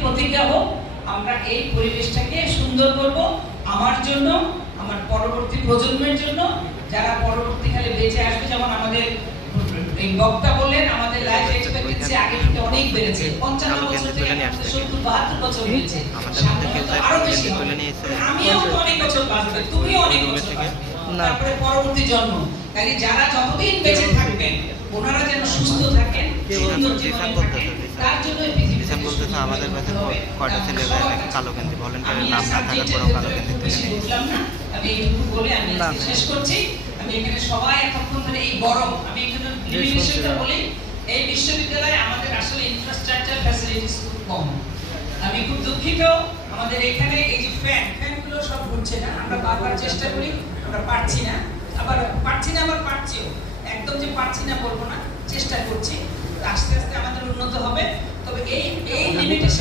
প্রতিজ্ঞা হোক আমরা এই পরিবেশটাকে সুন্দর করব আমার জন্য, আমার পরবর্তী প্রজন্মের জন্য, যারা পরবর্তীকালে বেঁচে আসবে। যেমন আমাদের এই বক্তা বললেন আমাদের লাইফ এক্সপেক্টেন্সি আগে থেকে অনেক বেড়েছে, 55 বছর থেকে 70-72 বছর হয়েছে, আরো বেশি হবে। আমিও তো অনেক বছর বাঁচবে, তুমিও অনেক বছর বাঁচবে, তারপরে পরবর্তী জন্ম। তাই যারা যতদিন বেঁচে থাকবেন ওনারা যেন সুস্থ থাকেন, সুন্দর জীবন থাকেন, তার জন্য আমাদের কাছে কয়টা ছেলে কালো গেঞ্জি ভলেন্টিয়ারের নাম না থাকার পরেও কালো গেঞ্জি তুলে নিয়েছে। আমি এইটুকু বলে আমি শেষ করছি। আমি এখানে সবাই এতক্ষণ ধরে এই গরম, আমি এখানে বিষয়টা বলি, এই বিশ্ববিদ্যালয়ে আমাদের আসলে ইনফ্রাস্ট্রাকচার ফ্যাসিলিটিস খুব কম। আমি খুব দুঃখিত, আমাদের এখানে এই যে ফ্যানগুলো সব ঘুরছে না, আমরা বারবার চেষ্টা করি, আমরা পারছি না, আবার পারছিও, একদম যে পারছি না বলবো না, চেষ্টা করছি, আস্তে আস্তে আমাদের উন্নত হবে। তবে এই লিমিটেশন